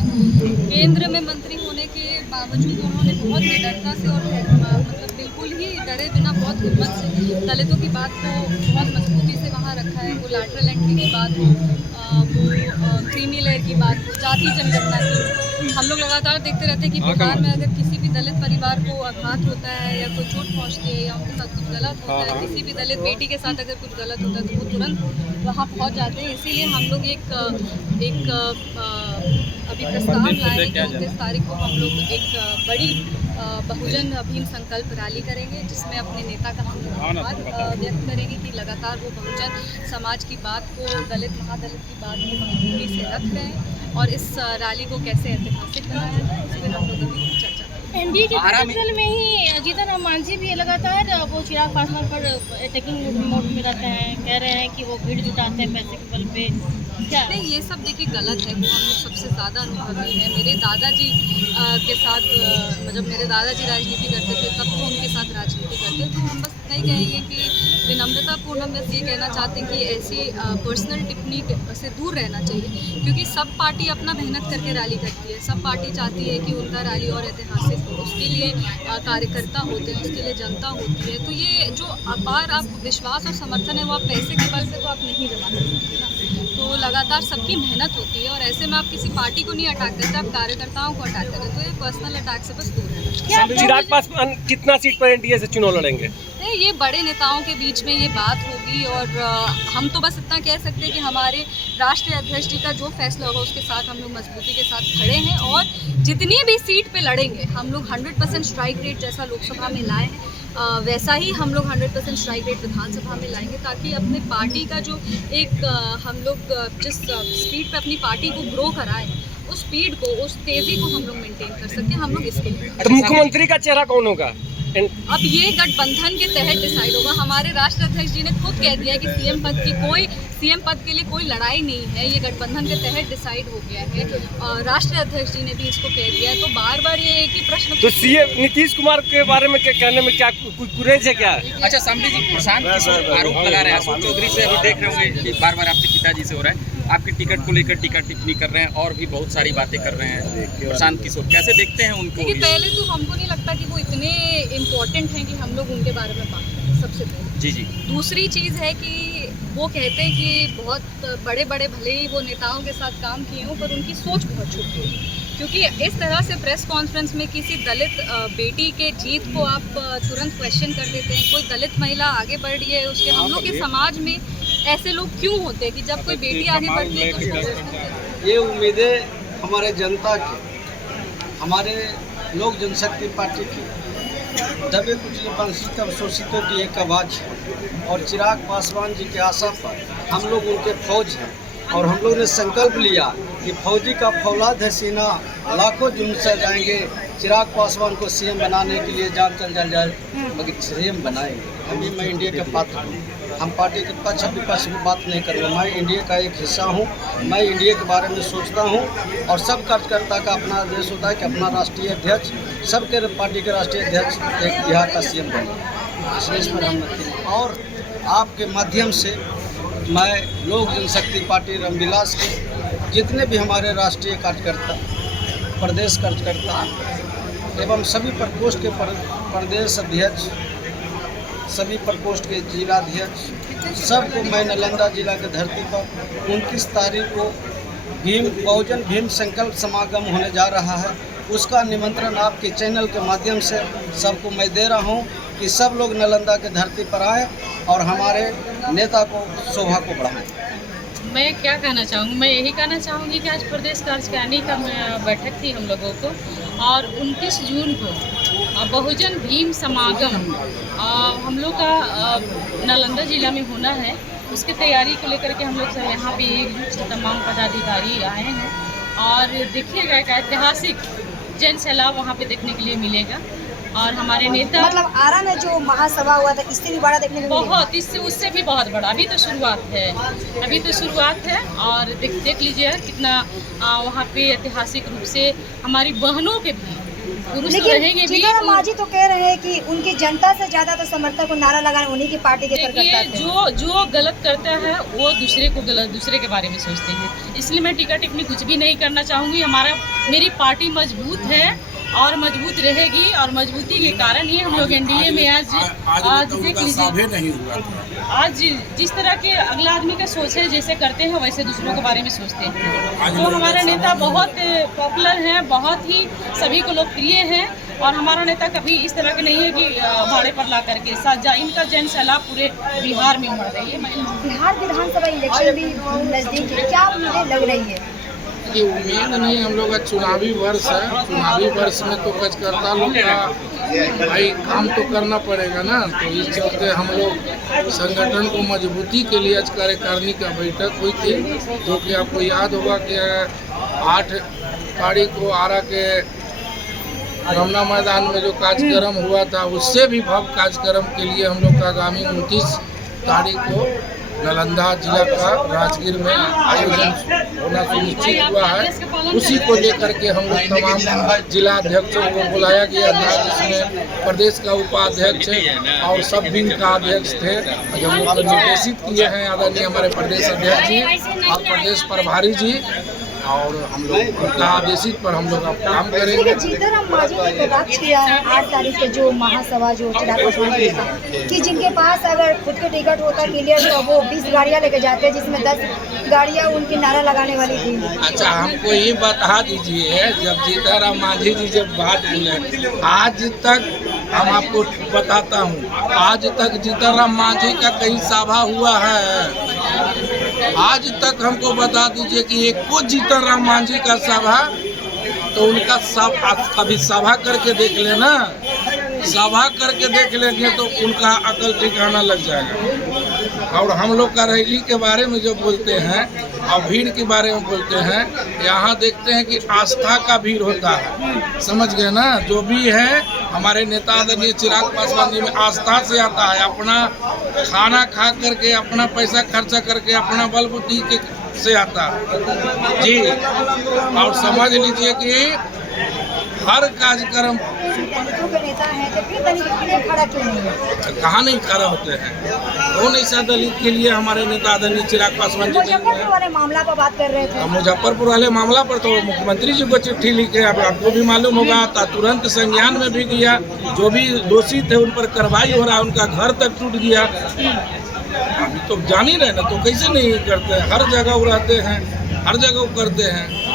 केंद्र में मंत्री होने के बावजूद उन्होंने बहुत निडरता से और मतलब बिल्कुल ही डरे बिना बहुत हिम्मत से दलितों की बात को बहुत मजबूती से वहाँ रखा है। वो लैटरल एंट्री की बात हो, वो क्रीमी लेयर की बात हो, जाति जनगणना की, हम लोग लगातार देखते रहते हैं कि बिहार में अगर किसी भी दलित परिवार को आघात होता है या कोई चोट पहुँचती है या उनके साथ कुछ गलत होता है, किसी भी दलित बेटी के साथ अगर कुछ गलत होता है तो वो तुरंत वहाँ पहुँच जाते हैं। इसीलिए हम लोग एक अभी प्रस्ताव लाए कि 29 तारीख को हम लोग एक बड़ी बहुजन भीम संकल्प रैली करेंगे, जिसमें अपने नेता का हम धन्यवाद व्यक्त करेंगे कि लगातार वो बहुजन समाज की बात को, दलित महादलित की बात को मजबूती से रख रहे हैं और इस रैली को कैसे ऐतिहासिक बनाया जाए इस पर हम लोग अभी चर्चा करेंगे। एनडीए के घटक में ही जीतन राम मांझी भी लगातार वो चिराग पासवान पर अटैकिंग मोड में रहते हैं, कह रहे हैं कि वो भीड़ जुटाते हैं पैसे के बल पे। क्या नहीं, ये सब देखिए गलत है। वो हम लोग सबसे ज़्यादा अनुभवी हैं। मेरे दादाजी के साथ जब मेरे दादाजी राजनीति करते थे तब तो उनके साथ राजनीति करते, तो हम बस नहीं कहेंगे कि विनम्रतापूर्ण हम बस ये कहना चाहते हैं कि ऐसी पर्सनल टिप्पणी से दूर रहना चाहिए, क्योंकि सब पार्टी अपना मेहनत करके रैली करती है। सब पार्टी चाहती है कि उनका रैली और ऐतिहासिक हो, उसके लिए कार्यकर्ता होते हैं, उसके लिए जनता होती है। तो ये जो अपार आप विश्वास और समर्थन है वो आप पैसे के बल पे तो आप नहीं जमा कर सकते ना। तो लगातार सबकी मेहनत होती है और ऐसे में आप किसी पार्टी को नहीं अटैक करते, आप कार्यकर्ताओं को अटैक करें। तो ये पर्सनल अटैक से बस दूर रहना। चिराग पासवान कितना सीट पर एनडीए से चुनाव लड़ेंगे? नहीं, ये बड़े नेताओं के बीच में ये बात होगी और हम तो बस इतना कह सकते हैं कि हमारे राष्ट्रीय अध्यक्ष जी का जो फैसला होगा उसके साथ हम लोग मजबूती के साथ खड़े हैं और जितनी भी सीट पे लड़ेंगे हम लोग 100% स्ट्राइक रेट जैसा लोकसभा में लाए हैं, वैसा ही हम लोग 100% स्ट्राइक रेट विधानसभा में लाएंगे, ताकि अपने पार्टी का जो एक हम लोग जिस स्पीड पे अपनी पार्टी को ग्रो कराएं, उस स्पीड को, उस तेज़ी को हम लोग मेंटेन कर सकें। हम लोग इसके लिए तो मुख्यमंत्री का चेहरा कौन होगा? अब ये गठबंधन के तहत डिसाइड होगा। हमारे राष्ट्रीय अध्यक्ष जी ने खुद कह दिया है कि सीएम पद के लिए कोई लड़ाई नहीं है, ये गठबंधन के तहत डिसाइड हो गया है और राष्ट्रीय अध्यक्ष जी ने भी इसको कह दिया है। तो बार बार ये एक ही प्रश्न, तो सीएम नीतीश कुमार के बारे में क्या कहने में क्या कुछ गुरेज है क्या? अच्छा, सामने जी प्रशांत किशोर आरोप लगा रहे हैं, अशोक चौधरी से अभी देख रहे होंगे कि बार बार आपके पिताजी से हो रहा है, आपकी टिकट को लेकर टीका टिप्पणी कर रहे हैं और भी बहुत सारी बातें कर रहे हैं। प्रशांत किशोर कैसे देखते हैं उनको? देखिए, पहले तो हमको नहीं लगता कि वो इतने इम्पोर्टेंट हैं कि हम लोग उनके बारे में बात करें, सबसे पहले। जी जी। दूसरी चीज़ है कि वो कहते हैं कि बहुत बड़े बड़े भले ही वो नेताओं के साथ काम किए हों पर उनकी सोच बहुत छोटी है, क्योंकि इस तरह से प्रेस कॉन्फ्रेंस में किसी दलित बेटी के जीत को आप तुरंत क्वेश्चन कर देते हैं। कोई दलित महिला आगे बढ़ रही है, उसके हम लोग के समाज में ऐसे लोग क्यों होते हैं कि जब कोई बेटी आगे बढ़ती है तो ये उम्मीदें हमारे जनता की, हमारे लोक जनशक्ति पार्टी की, दबे कुचले वंचित अवशोषितों की एक आवाज़ है और चिराग पासवान जी की आशा पर हम लोग उनके फौज हैं और हम लोग ने संकल्प लिया कि फौजी का फौलाद है सीना, लाखों जुर्म सह जाएंगे, चिराग पासवान को सीएम बनाने के लिए जान चल जाए, मगर सीएम बनाएंगे। अभी मैं इंडिया के पात्र हूँ, हम पार्टी के पक्ष विपक्ष में बात नहीं करूँगा। मैं इंडिया का एक हिस्सा हूँ, मैं इंडिया के बारे में सोचता हूँ और सब कार्यकर्ता का अपना आदेश होता है कि अपना राष्ट्रीय अध्यक्ष, सबके पार्टी के राष्ट्रीय अध्यक्ष एक बिहार का सीएम बने, इसलिए इस पर हम और आपके माध्यम से मैं लोक जनशक्ति पार्टी रामविलास के जितने भी हमारे राष्ट्रीय कार्यकर्ता, प्रदेश कार्यकर्ता एवं सभी प्रकोष्ठ के प्रदेश अध्यक्ष, सभी प्रकोष्ठ के जिलाध्यक्ष, सबको मैं नालंदा जिला के धरती पर 29 तारीख को बहुजन भीम संकल्प समागम होने जा रहा है, उसका निमंत्रण आपके चैनल के माध्यम से सबको मैं दे रहा हूं कि सब लोग नालंदा के धरती पर आएँ और हमारे नेता को शोभा को बढ़ाएं। मैं क्या कहना चाहूँगी, मैं यही कहना चाहूँगी कि आज प्रदेश कार्यकारिणी का बैठक थी हम लोगों को और 29 जून को बहुजन भीम समागम हम लोग का नालंदा जिला में होना है। उसकी तैयारी को लेकर के हम लोग सब यहाँ पे एकजुट से तमाम पदाधिकारी आए हैं और देखिएगा एक ऐतिहासिक जन सैलाब वहाँ पे देखने के लिए मिलेगा और हमारे नेता मतलब आरा में जो महासभा हुआ था इससे भी बड़ा देखने को बहुत, इससे उससे भी बहुत बड़ा। अभी तो शुरुआत है और देख लीजिए कितना वहाँ पे ऐतिहासिक रूप से हमारी बहनों के भी पुरुष तो लेकिन रहेंगे भी। जीतन राम मांझी तो कह रहे हैं कि उनकी जनता से ज्यादा तो समर्थक को नारा लगाना उन्हीं की पार्टी के देखिए, कार्यकर्ता थे। जो गलत करता है वो दूसरे के बारे में सोचते हैं, इसलिए मैं टिकट टिप्पणी कुछ भी नहीं करना चाहूँगी। मेरी पार्टी मजबूत है और मजबूत रहेगी, और मजबूती के कारण ही हम लोग एनडीए में आज देख लीजिए, आज जिस तरह के अगला आदमी का सोच है, जैसे करते हैं वैसे दूसरों के बारे में सोचते हैं। तो हमारा नेता बहुत पॉपुलर है, बहुत ही सभी को लोकप्रिय है, और हमारा नेता कभी इस तरह के नहीं है कि भाड़े पर ला करके इनका जन सैलाब पूरे बिहार में उमड़ रही है। बिहार विधानसभा इलेक्शन भी नजदीक है, क्या उम्मीदें लग रही है? ये उम्मीद नहीं, हम लोग का चुनावी वर्ष है। चुनावी वर्ष में तो कार्यकर्ता लोग का भाई काम तो करना पड़ेगा ना, तो इस चलते हम लोग संगठन को मजबूती के लिए आज कार्यकारिणी का बैठक हुई थी, जो कि आपको याद होगा कि 8 तारीख को आरा के रमना मैदान में जो कार्यक्रम हुआ था, उससे भी भव्य कार्यक्रम के लिए हम लोग का आगामी 29 तारीख को नालंदा जिला का राजगीर में आयोजन होना सुनिश्चित हुआ है। उसी को लेकर के हम लोग तमाम जिला अध्यक्षों को बुलाया गया था, जिसमें प्रदेश का उपाध्यक्ष और सब विंग का अध्यक्ष थे, हम लोग को निर्देशित किए हैं आदरणीय हमारे प्रदेश अध्यक्ष जी और प्रदेश प्रभारी जी, और हम लोग उनका आदेशित पर हम लोग अब काम करेंगे। देखिए, जीतन राम मांझी ने तो बात किया है 8 तारीख को जो महासभा जो चिराग पासवान की था, कि जिनके पास अगर खुद के टिकट होता क्लियर तो वो 20 गाड़ियां लेके जाते, जिसमें 10 गाड़ियां उनकी नारा लगाने वाली थी। अच्छा, हमको ये बता दीजिए, जब जीतन राम मांझी जी जब बात बोले, आज तक हम आपको बताता हूँ, आज तक जीतन राम मांझी का कहीं सभा हुआ है? आज तक हमको बता दीजिए कि एक को जीतन राम मांझी का सभा, तो उनका कभी सभा करके देख लेना, सभा करके देख लेंगे तो उनका अकल ठिकाना लग जाएगा। और हम लोग का रैली के बारे में जो बोलते हैं और भीड़ के बारे में बोलते हैं, यहाँ देखते हैं कि आस्था का भीड़ होता है, समझ गए ना? जो भी है हमारे नेता आदरणीय चिराग पासवान जी में आस्था से आता है, अपना खाना खा करके, अपना पैसा खर्चा करके, अपना बल बुद्धि के से आता है जी। और समझ लीजिए कि हर कार्यक्रम दलितों के नेता हैं तो फिर दलितों के लिए खड़ा क्यों नहीं है? कहाँ नहीं खड़ा होते हैं? कौन ऐसा दलित के लिए हमारे नेता आदरणीय चिराग पासवान जी मुजफ्फरपुर वाले मामला पर बात कर रहे थे। मुजफ्फरपुर वाले मामला पर तो मुख्यमंत्री जी को चिट्ठी लिखे, अब आपको भी मालूम होगा, तुरंत संज्ञान में भी गया, जो भी दोषी थे उन पर कार्रवाई हो रहा है, उनका घर तक टूट गया। अभी तो जान ही रहे ना, तो कैसे नहीं करते हैं? हर जगह वो रहते हैं, हर जगह वो करते हैं।